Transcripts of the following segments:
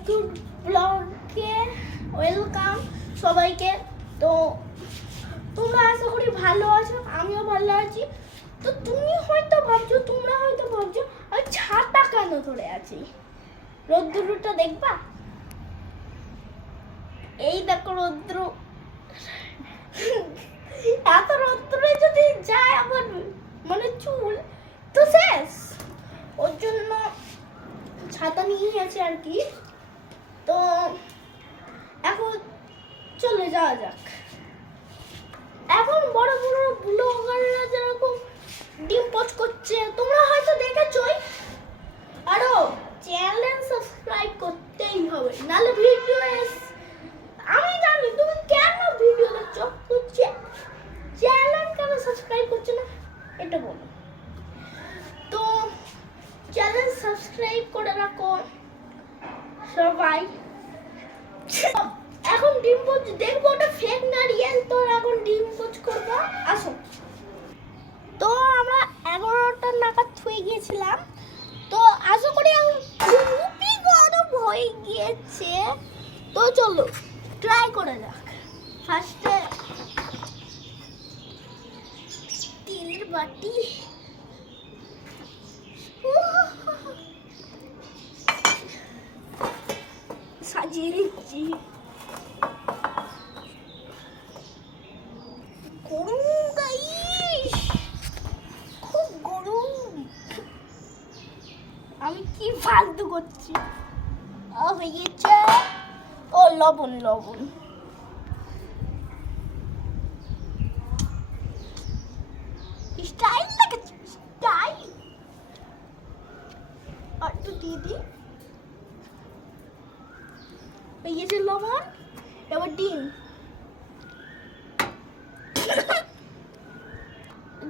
রোদ্দুর ব্লগে ওয়েলকাম সবাইকে। তো তোমরা আশা করি ভালো আছো, আমিও ভালো আছি। তো তোমরা হয়তো ভাবছো আমি ছাতা কেন ধরে আছি, রোদ্দুরটা দেখবা? এই দেখো রৌদ্র, এত রৌদ্রে যদি যায় আমার মানে চুল তো শেষ। ওর জন্য ছাতা নিয়েই আছে আর কি। তো এখন চলে যাওয়া যাক। এখন বড় বড় ব্লগাররা যেরকম ডিম পোস্ট করছে তোমরা হয়তো দেখেছোই, আরো চ্যানেল সাবস্ক্রাইব করতেই হবে, নাহলে ভিডিও আমি জানি তুমি কেন ভিডিও দেখছো, চ্যানেল কেন সাবস্ক্রাইব করছো না এটা বলো। তো চ্যানেল সাবস্ক্রাইব করে রাখো সবাই। এখন ডিম পোচ দেখবো ওটা ফেক না রিয়েল, তো এখন ডিম পোচ করবো, আসো। তো আমরা 11টা নাগাদ থুয়ে গিয়েছিলাম, তো আশা করি এখন খুবই গরম হয়ে গিয়েছে। তো চলো ট্রাই করে যাক। ফার্স্টে তেলের বাটি, সাজিয়ে নিচ্ছি। গরম গাইস, খুব গরম। আমি কি ফালতু করছি, হয়ে গেছে। ও লবণ স্টাইল লাগাচ্ছি, স্টাইল। আর একটু দিয়ে দিই, হয়ে গেছে লবণ। এবার ডিম।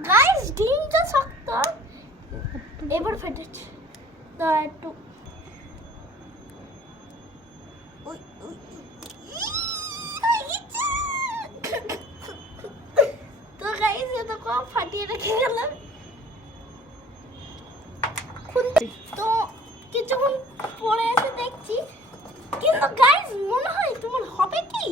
গাইস ডিমটা শক্ত, এবার ফেটেছে। তো একটু তো গাইস এটা কম ফাটিয়ে রেখে গেলাম। তো কিছুক্ষণ পরে এসে দেখছি, কিন্তু গাইস মনে হয় তোমার হবে কি